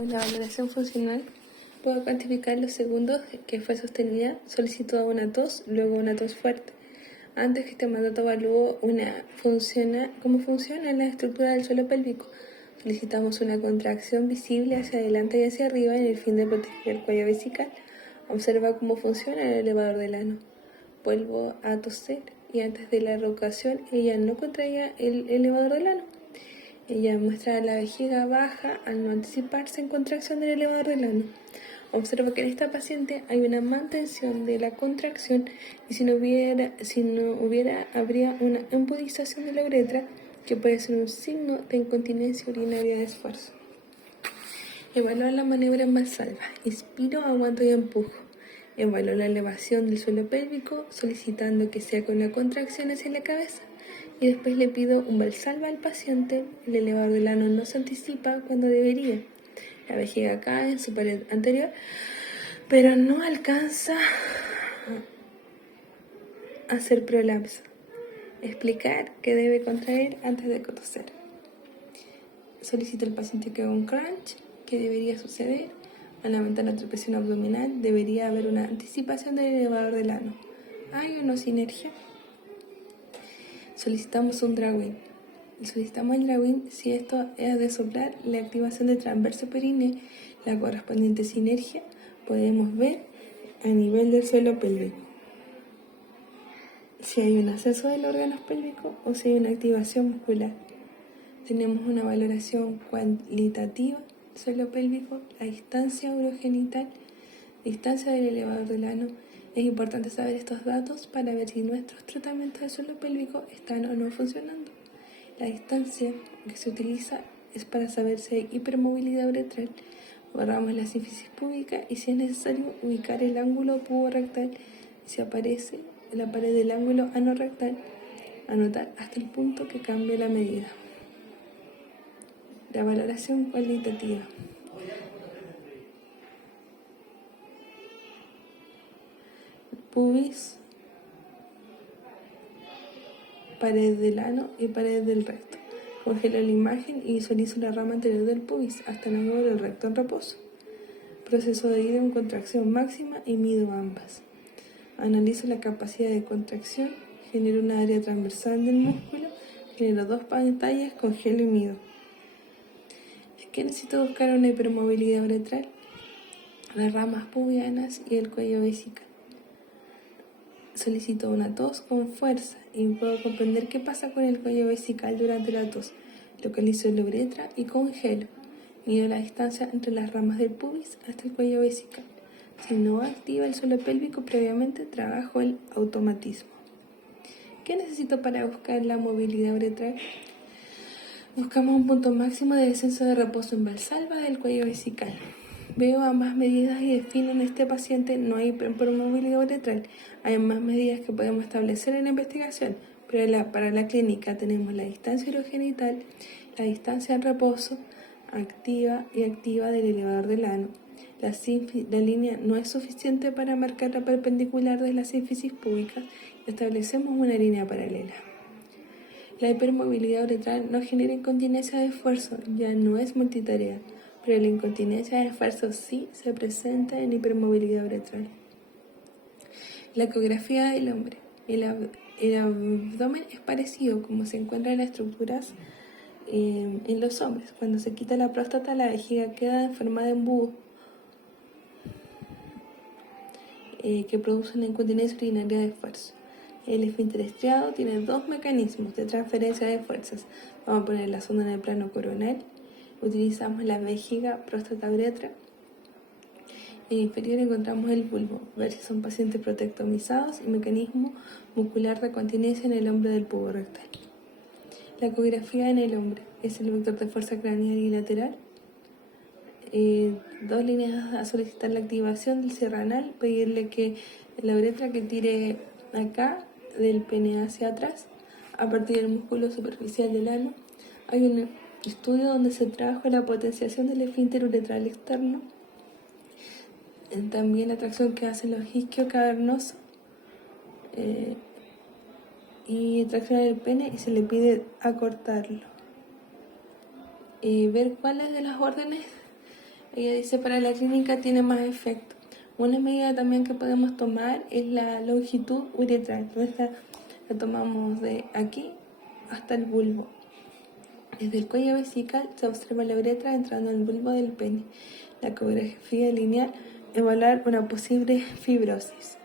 En la valoración funcional puedo cuantificar los segundos que fue sostenida, solicito una tos, luego una tos fuerte. Antes que este mandato evalúo cómo funciona la estructura del suelo pélvico. Solicitamos una contracción visible hacia adelante y hacia arriba en el fin de proteger el cuello vesical. Observa cómo funciona el elevador del ano. Vuelvo a toser y antes de la erogación ella no contraía el elevador del ano. Ella muestra la vejiga baja al no anticiparse en contracción del elevador del ano. Observa que en esta paciente hay una mantención de la contracción y si no hubiera habría una embudización de la uretra que puede ser un signo de incontinencia urinaria de esfuerzo. Evaluar la maniobra en Valsalva. Inspiro, aguanto y empujo. Evalúo la elevación del suelo pélvico solicitando que sea con una contracción hacia la cabeza. Y después le pido un Valsalva al paciente. El elevador del ano no se anticipa cuando debería. La vejiga cae en su pared anterior, pero no alcanza a hacer prolapso. Explicar que debe contraer antes de toser. Solicito al paciente que haga un crunch, que debería suceder. Al aumentar la presión abdominal debería haber una anticipación del elevador del ano. ¿Hay una sinergia? Solicitamos un Drag-In. Solicitamos el Drag-In si esto es de soplar la activación del transverso perineo, la correspondiente sinergia podemos ver a nivel del suelo pélvico. Si hay un ascenso del órgano pélvico o si hay una activación muscular. Tenemos una valoración cualitativa del suelo pélvico, la distancia urogenital, distancia del elevador del ano. Es importante saber estos datos para ver si nuestros tratamientos del suelo pélvico están o no funcionando. La distancia que se utiliza es para saber si hay hipermovilidad uretral. Borramos la sínfisis púbica y si es necesario ubicar el ángulo puborectal. Si aparece en la pared del ángulo anorrectal, anotar hasta el punto que cambie la medida. La valoración cualitativa. Pubis, pared del ano y pared del recto. Congelo la imagen y visualizo la rama anterior del pubis hasta el ángulo del recto en reposo. Proceso de ida en contracción máxima y mido ambas. Analizo la capacidad de contracción, genero una área transversal del músculo, genero dos pantallas, congelo y mido. ¿Qué necesito buscar? Una hipermovilidad uretral, las ramas pubianas y el cuello vesical. Solicito una tos con fuerza y puedo comprender qué pasa con el cuello vesical durante la tos. Localizo la uretra y congelo. Mido la distancia entre las ramas del pubis hasta el cuello vesical. Si no activa el suelo pélvico previamente, trabajo el automatismo. ¿Qué necesito para buscar la movilidad uretral? Buscamos un punto máximo de descenso de reposo en Valsalva del cuello vesical. Veo ambas medidas y defino en este paciente no hay hipermovilidad uretral. Hay más medidas que podemos establecer en la investigación, pero para la clínica tenemos la distancia urogenital, la distancia en reposo, activa del elevador del ano. La línea no es suficiente para marcar la perpendicular de la sínfisis púbica. Establecemos una línea paralela. La hipermovilidad uretral no genera incontinencia de esfuerzo, ya no es multitarea, pero la incontinencia de esfuerzo sí se presenta en hipermovilidad uretral. La ecografía del hombre. El abdomen es parecido como se encuentra en las estructuras en los hombres. Cuando se quita la próstata, la vejiga queda en forma de embudo que produce una incontinencia urinaria de esfuerzo. El esfínter estriado tiene dos mecanismos de transferencia de fuerzas. Vamos a poner la sonda en el plano coronal. Utilizamos la vejiga, próstata, uretra. En inferior encontramos el bulbo, ver si son pacientes protectomizados y mecanismo muscular de continencia en el hombro del pubo rectal. La ecografía en el hombre es el vector de fuerza craneal y lateral. Dos líneas a solicitar la activación del cierre anal, pedirle que la uretra que tire acá del pene hacia atrás a partir del músculo superficial del ano. Hay un estudio donde se trabajó la potenciación del esfínter uretral externo, también la tracción que hacen los isquios cavernosos y tracción del pene y se le pide acortarlo. Ver cuáles de las órdenes Ella dice, para la clínica tiene más efecto. Una medida también que podemos tomar es la longitud uretral. Entonces la tomamos de aquí hasta el bulbo. Desde el cuello vesical se observa la uretra entrando en el bulbo del pene. La ecografía lineal evaluar una posible fibrosis.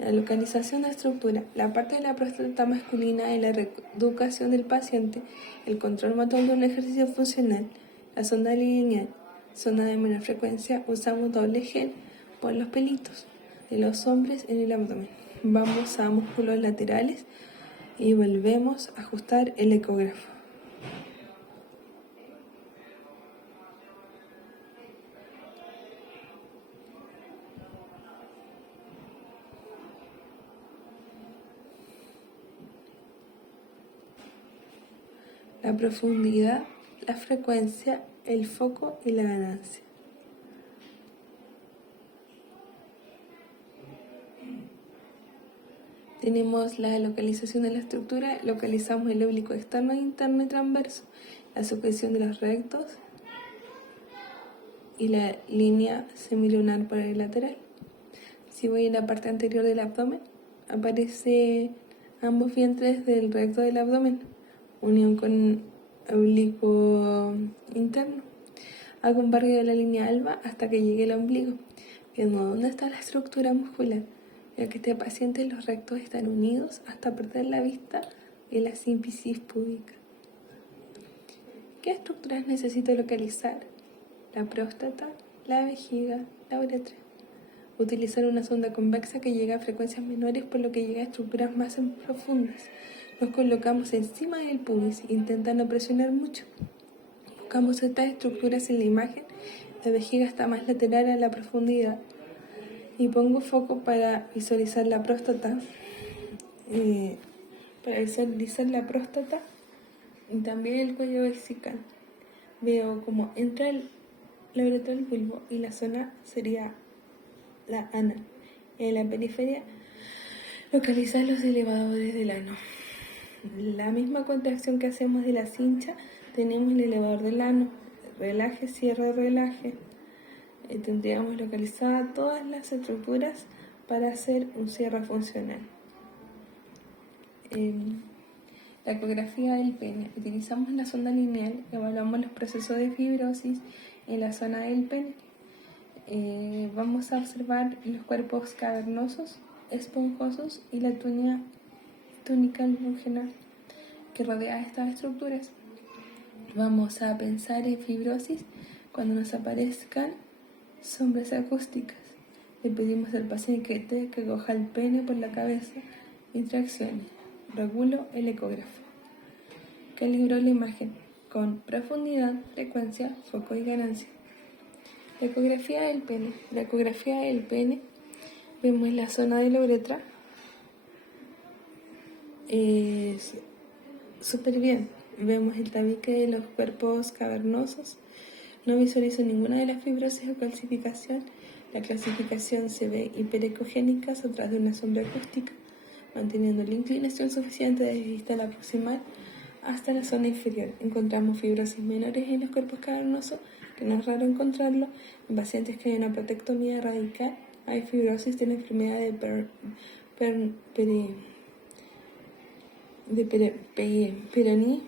La localización de estructura. La parte de la próstata masculina y la reeducación del paciente, el control motor de un ejercicio funcional, la sonda lineal, zona de menor frecuencia, usamos doble gel por los pelitos de los hombres en el abdomen. Vamos a músculos laterales y volvemos a ajustar el ecógrafo. La profundidad, la frecuencia, el foco y la ganancia. Tenemos la localización de la estructura, localizamos el oblicuo externo, interno y transverso, la sujeción de los rectos y la línea semilunar por el lateral. Si voy en la parte anterior del abdomen, aparece ambos vientres del recto del abdomen, unión con oblicuo interno. Hago un barrio de la línea alba hasta que llegue el ombligo, viendo dónde está la estructura muscular, ya que este paciente los rectos están unidos hasta perder la vista de la sínfisis púbica. ¿Qué estructuras necesito localizar? La próstata, la vejiga, la uretra. Utilizar una sonda convexa que llega a frecuencias menores, por lo que llega a estructuras más profundas. Nos colocamos encima del pubis, intentando presionar mucho. Buscamos estas estructuras en la imagen. La vejiga está más lateral a la profundidad. Y pongo foco para visualizar la próstata. Y también el cuello vesical. Veo cómo entra la uretra del bulbo y la zona sería la ana. En la periferia, localizar los elevadores del ano. La misma contracción que hacemos de la cincha, tenemos el elevador del ano. Relaje, cierre, relaje. Tendríamos localizadas todas las estructuras para hacer un cierre funcional. La ecografía del pene. Utilizamos la sonda lineal, evaluamos los procesos de fibrosis en la zona del pene. Vamos a observar los cuerpos cavernosos, esponjosos y la túnica lúgena que rodea estas estructuras. Vamos a pensar en fibrosis cuando nos aparezcan sombras acústicas. Le pedimos al paciente que coja el pene por la cabeza y traccione. Regulo el ecógrafo. Calibro la imagen con profundidad, frecuencia, foco y ganancia. La ecografía del pene. La ecografía del pene, vemos la zona de la uretra. Súper bien. Vemos el tabique de los cuerpos cavernosos. No visualizo ninguna de las fibrosis o calcificación. La clasificación se ve hiperecogénica atrás de una sombra acústica, manteniendo la inclinación suficiente desde vista la proximal hasta la zona inferior. Encontramos fibrosis menores en los cuerpos cavernosos, que no es raro encontrarlo. En pacientes que hay una patectomía radical, hay fibrosis de la enfermedad de Peyronie,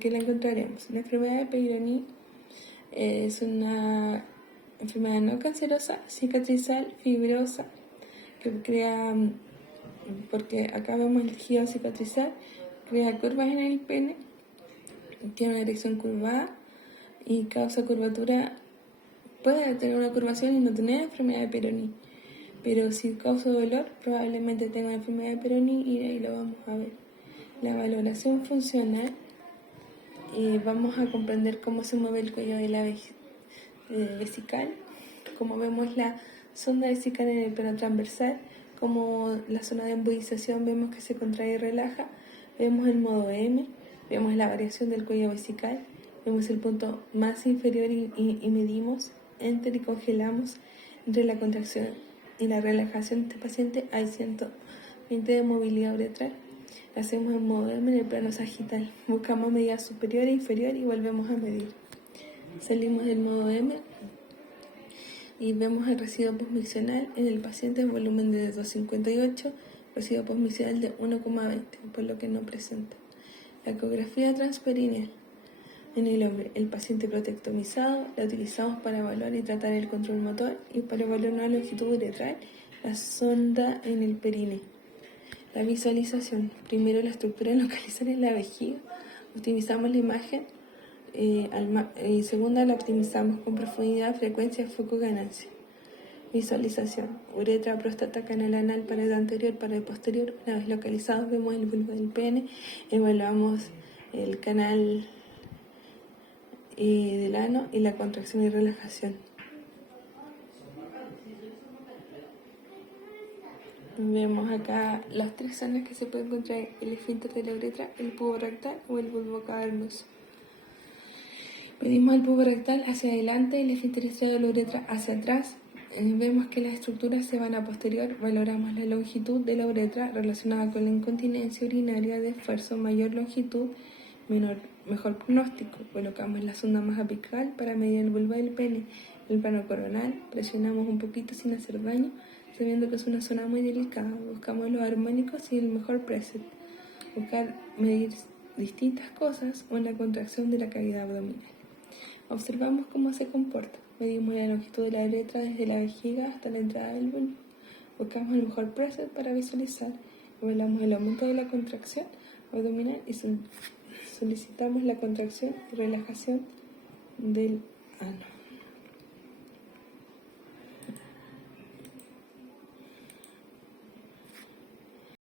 que la encontraremos. La enfermedad de Peyronie es una enfermedad no cancerosa, cicatrizal, fibrosa, que crea, porque acá vemos el tejido cicatrizal, crea curvas en el pene, tiene una erección curvada y causa curvatura. Puede tener una curvación y no tener enfermedad de Peyronie, pero si causa dolor, probablemente tenga enfermedad de Peyronie y ahí lo vamos a ver. La valoración funcional, vamos a comprender cómo se mueve el cuello de la vesical, como vemos la sonda vesical en el plano transversal, como la zona de embolización vemos que se contrae y relaja, vemos el modo M, vemos la variación del cuello vesical, vemos el punto más inferior y medimos, enter y congelamos. Entre la contracción y la relajación de este paciente hay 120 de movilidad uretral. Hacemos el modo M en el plano sagital, buscamos medida superior e inferior y volvemos a medir. Salimos del modo M, y vemos el residuo postmiccional en el paciente en volumen de 2,58, residuo postmiccional de 1,20, por lo que no presenta. La ecografía transperineal. En el hombre, el paciente protectomizado la utilizamos para evaluar y tratar el control motor y para evaluar una longitud uretral, la sonda en el perine. La visualización. Primero la estructura localizar en la vejiga. Optimizamos la imagen. Y segunda la optimizamos con profundidad, frecuencia, foco, ganancia. Visualización. Uretra, próstata, canal anal, pared anterior, pared posterior. Una vez localizados vemos el bulbo del pene. Evaluamos el canal del ano y la contracción y relajación. Vemos acá las tres zonas que se pueden contraer: el esfínter de la uretra, el pubo rectal o el bulbo cavernoso. Medimos el pubo rectal hacia adelante, el esfínter extraído de la uretra hacia atrás. Vemos que las estructuras se van a posterior. Valoramos la longitud de la uretra relacionada con la incontinencia urinaria de esfuerzo, mayor longitud, mejor pronóstico. Colocamos la sonda más apical para medir el bulbo del pene, el plano coronal. Presionamos un poquito sin hacer daño, sabiendo que es una zona muy delicada. Buscamos los armónicos y el mejor preset. Buscar medir distintas cosas o la contracción de la cavidad abdominal. Observamos cómo se comporta. Medimos la longitud de la uretra desde la vejiga hasta la entrada del bulbo. Buscamos el mejor preset para visualizar. Evaluamos el aumento de la contracción abdominal y solicitamos la contracción y relajación del ano.